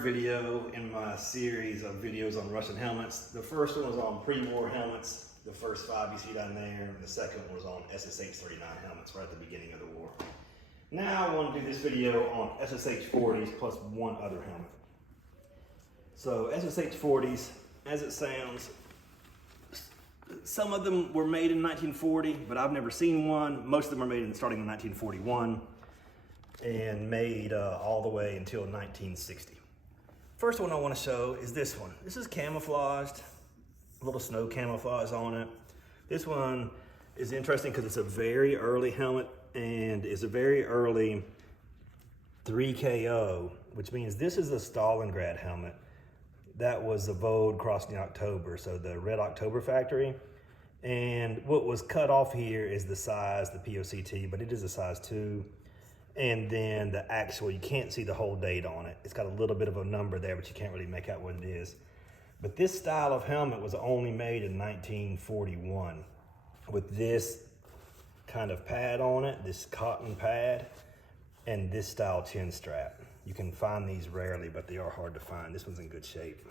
third video in my series of videos on Russian helmets. The first one was on pre-war helmets, the first 5 you see down there, and the second one was on SSH-39 helmets right at the beginning of the war. Now I want to do this video on SSH-40s plus one other helmet. So SSH-40s, as it sounds, some of them were made in 1940, but I've never seen one. Most of them are made starting in 1941 and made all the way until 1960. First one I want to show is this one. This is camouflaged, a little snow camouflage on it. This one is interesting because it's a very early helmet and is a very early 3KO, which means this is a Stalingrad helmet. That was the Vode crossing October, so the Red October factory. And what was cut off here is the size, the POCT, but it is a size 2. And then the actual, you can't see the whole date on it. It's got a little bit of a number there, but you can't really make out what it is. But this style of helmet was only made in 1941 with this kind of pad on it, this cotton pad, and this style chin strap. You can find these rarely, but they are hard to find. This one's in good shape.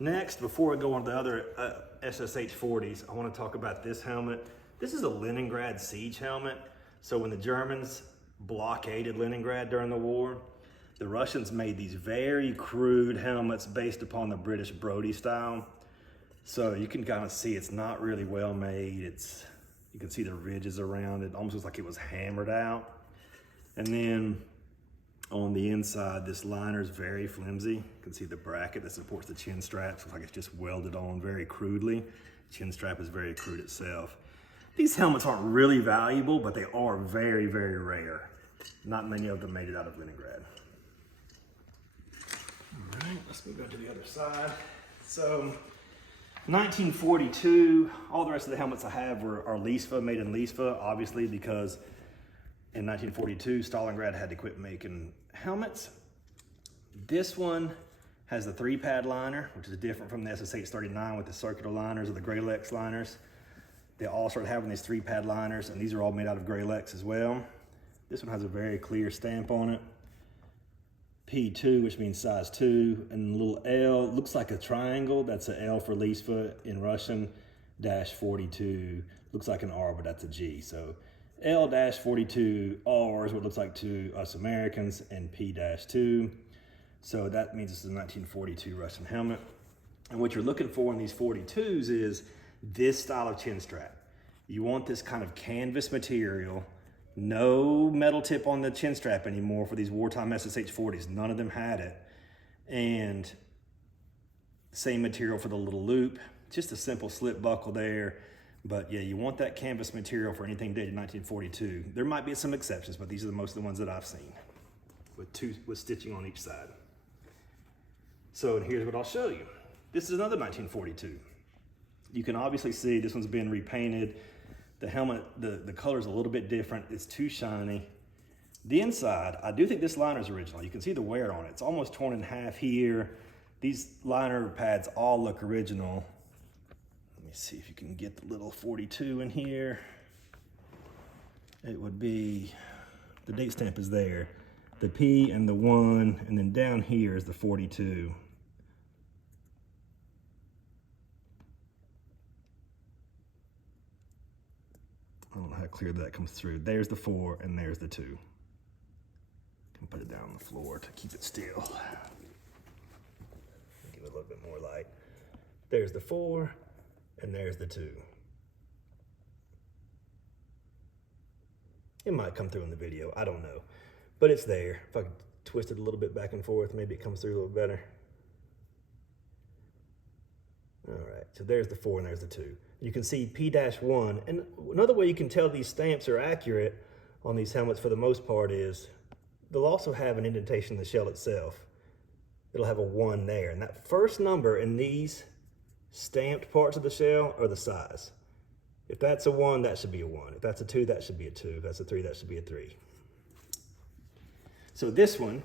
Next, before I go on to the other SSH-40s, I want to talk about this helmet. This is a Leningrad siege helmet. So when the Germans blockaded Leningrad during the war, the Russians made these very crude helmets based upon the British Brodie style. So you can kind of see it's not really well made. You can see the ridges around it. Almost looks like it was hammered out. And then on the inside, this liner is very flimsy. You can see the bracket that supports the chin strap. Looks like it's just welded on very crudely. Chin strap is very crude itself. These helmets aren't really valuable, but they are very, very rare. Not many of them made it out of Leningrad. All right, let's move on to the other side. So, 1942, all the rest of the helmets I have are Lisfa, made in Lisfa, obviously, because in 1942, Stalingrad had to quit making helmets. This one has the 3-pad liner, which is different from the SSH-39 with the circular liners or the Gralex liners. They all started having these 3-pad liners, and these are all made out of Gralex as well. This one has a very clear stamp on it. P2, which means size 2, and a little L, looks like a triangle. That's an L for Lisfa in Russian, -42, looks like an R, but that's a G. So L-42R is what it looks like to us Americans, and P-2. So that means this is a 1942 Russian helmet. And what you're looking for in these 42s is this style of chin strap. You want this kind of canvas material, no metal tip on the chin strap anymore for these wartime SSH-40s. None of them had it. And same material for the little loop, just a simple slip buckle there. But yeah, you want that canvas material for anything dated 1942. There might be some exceptions, but these are most of the ones that I've seen with stitching on each side. So here's what I'll show you. This is another 1942. You can obviously see this one's been repainted. The helmet, the color's a little bit different. It's too shiny. The inside, I do think this liner is original. You can see the wear on it. It's almost torn in half here. These liner pads all look original. Let me see if you can get the little 42 in here. It would be, the date stamp is there. The P and the 1, and then down here is the 42. I don't know how clear that comes through. There's the 4 and there's the 2. Can put it down on the floor to keep it still. Give it a little bit more light. There's the 4 and there's the 2. It might come through in the video, I don't know. But it's there. If I could twist it a little bit back and forth, maybe it comes through a little better. All right, so there's the 4 and there's the 2. You can see P-1, and another way you can tell these stamps are accurate on these helmets for the most part is they'll also have an indentation in the shell itself. It'll have a 1 there, and that first number in these stamped parts of the shell are the size. If that's a 1, that should be a 1. If that's a 2, that should be a 2. If that's a 3, that should be a 3. So this one,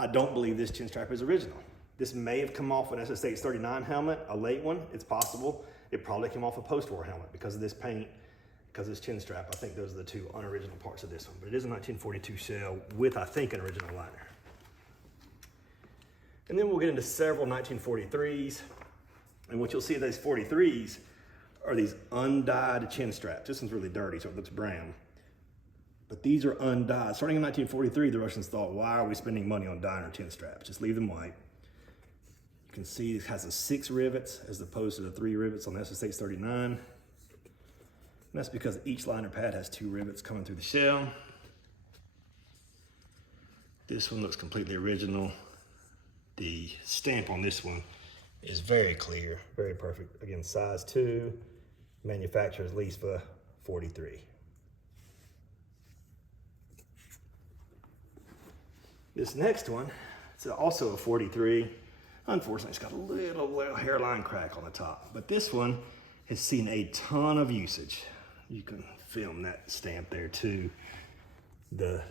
I don't believe this chin strap is original. This may have come off an SSH-39 helmet, a late one, it's possible. It probably came off a post-war helmet because of this paint, because of this chin strap. I think those are the two unoriginal parts of this one, but it is a 1942 shell with, I think, an original liner. And then we'll get into several 1943s. And what you'll see of these 43s are these undyed chin straps. This one's really dirty, so it looks brown. But these are undyed. Starting in 1943, the Russians thought, why are we spending money on dyeing our chin straps? Just leave them white. You can see it has the 6 rivets as opposed to the 3 rivets on the SS-8 39. And that's because each liner pad has 2 rivets coming through the shell. This one looks completely original. The stamp on this one is very clear, very perfect. Again, size 2, manufacturer's Lisva 43. This next one, it's also a 43. Unfortunately, it's got a little hairline crack on the top, but this one has seen a ton of usage. You can film that stamp there too. The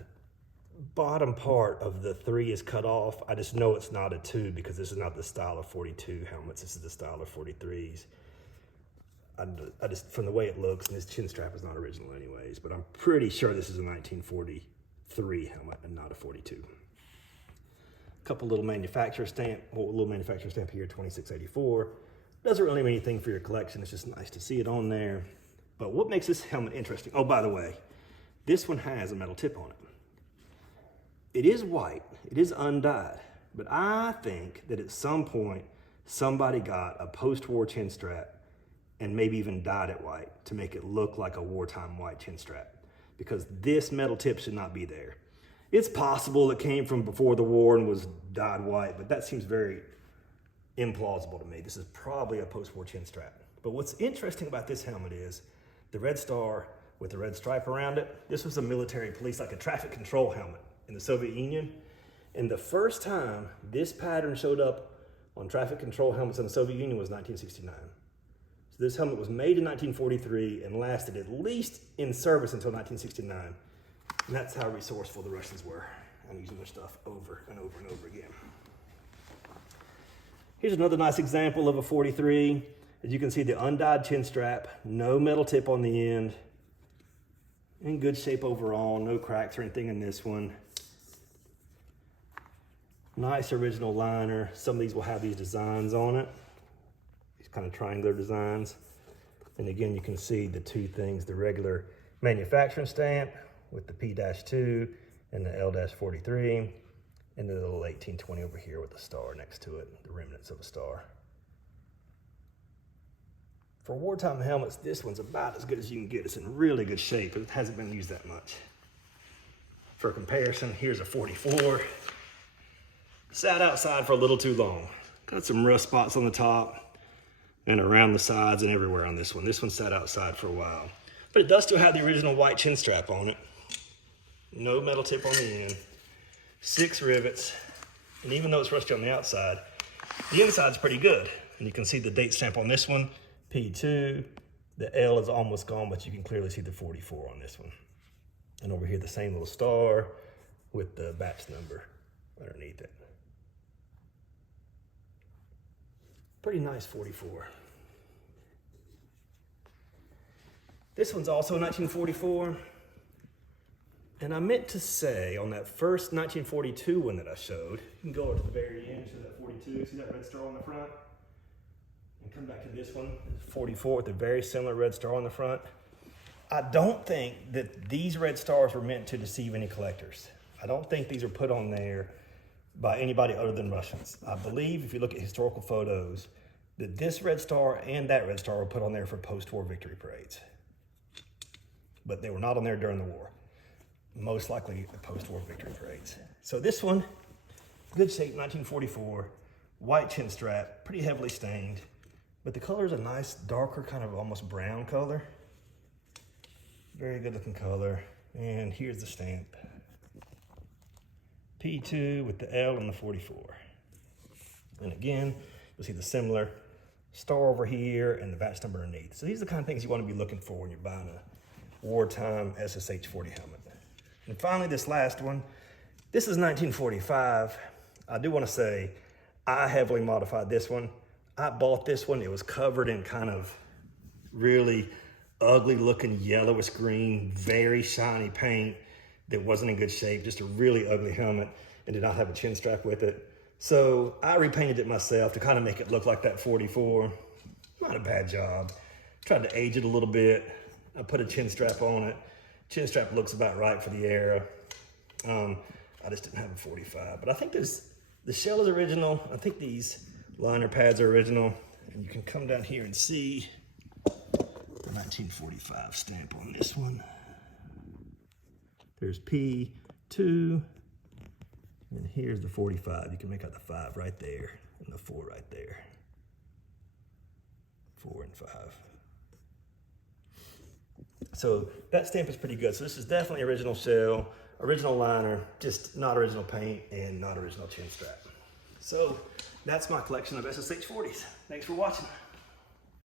bottom part of the 3 is cut off. I just know it's not a 2 because this is not the style of 42 helmets. This is the style of 43s. I just, from the way it looks, and this chin strap is not original anyways, but I'm pretty sure this is a 1943 helmet and not a 42. Couple little manufacturer stamp, here, 2684. Doesn't really mean anything for your collection. It's just nice to see it on there. But what makes this helmet interesting? Oh, by the way, this one has a metal tip on it. It is white, it is undyed, but I think that at some point, somebody got a post-war chin strap and maybe even dyed it white to make it look like a wartime white chin strap, because this metal tip should not be there. It's possible it came from before the war and was dyed white, but that seems very implausible to me. This is probably a post-war chin strap. But what's interesting about this helmet is the red star with the red stripe around it. This was a military police, like a traffic control helmet in the Soviet Union. And the first time this pattern showed up on traffic control helmets in the Soviet Union was 1969. So this helmet was made in 1943 and lasted at least in service until 1969. And that's how resourceful the Russians were and using their stuff over and over and over again. Here's another nice example of a 43. As you can see, the undyed chin strap, no metal tip on the end, in good shape overall, no cracks or anything in this one. Nice original liner. Some of these will have these designs on it, these kind of triangular designs. And again, you can see the 2 things, the regular manufacturing stamp with the P-2 and the L-43, and the little 1820 over here with the star next to it, the remnants of a star. For wartime helmets, this one's about as good as you can get. It's in really good shape. It hasn't been used that much. For comparison, here's a 44. Sat outside for a little too long. Got some rust spots on the top and around the sides and everywhere on this one. This one sat outside for a while. But it does still have the original white chin strap on it. No metal tip on the end. 6 rivets. And even though it's rusty on the outside, the inside's pretty good. And you can see the date stamp on this one, P2. The L is almost gone, but you can clearly see the 44 on this one. And over here, the same little star with the batch number underneath it. Pretty nice 44. This one's also 1944. And I meant to say on that first 1942 one that I showed, you can go over to the very end, show that 42, see that red star on the front? And come back to this one, 44 with a very similar red star on the front. I don't think that these red stars were meant to deceive any collectors. I don't think these are put on there by anybody other than Russians. I believe if you look at historical photos, that this red star and that red star were put on there for post-war victory parades. But they were not on there during the war. Most likely the post-war victory parades. So this one, good shape, 1944, white chin strap, pretty heavily stained, but the color is a nice, darker, kind of almost brown color. Very good looking color. And here's the stamp. P2 with the L and the 44. And again, you'll see the similar star over here and the batch number underneath. So these are the kind of things you want to be looking for when you're buying a wartime SSH 40 helmet. And finally, this last one, this is 1945. I do want to say I heavily modified this one. I bought this one. It was covered in kind of really ugly looking yellowish green, very shiny paint that wasn't in good shape, just a really ugly helmet, and did not have a chin strap with it. So I repainted it myself to kind of make it look like that 44. Not a bad job. Tried to age it a little bit. I put a chin strap on it. Chin strap looks about right for the era. I just didn't have a 45, but I think the shell is original. I think these liner pads are original. And you can come down here and see the 1945 stamp on this one. There's P2, and here's the 45. You can make out the 5 right there, and the 4 right there. 4 and 5. So that stamp is pretty good. So this is definitely original shell, original liner, just not original paint and not original chin strap. So that's my collection of SSH 40s. Thanks for watching.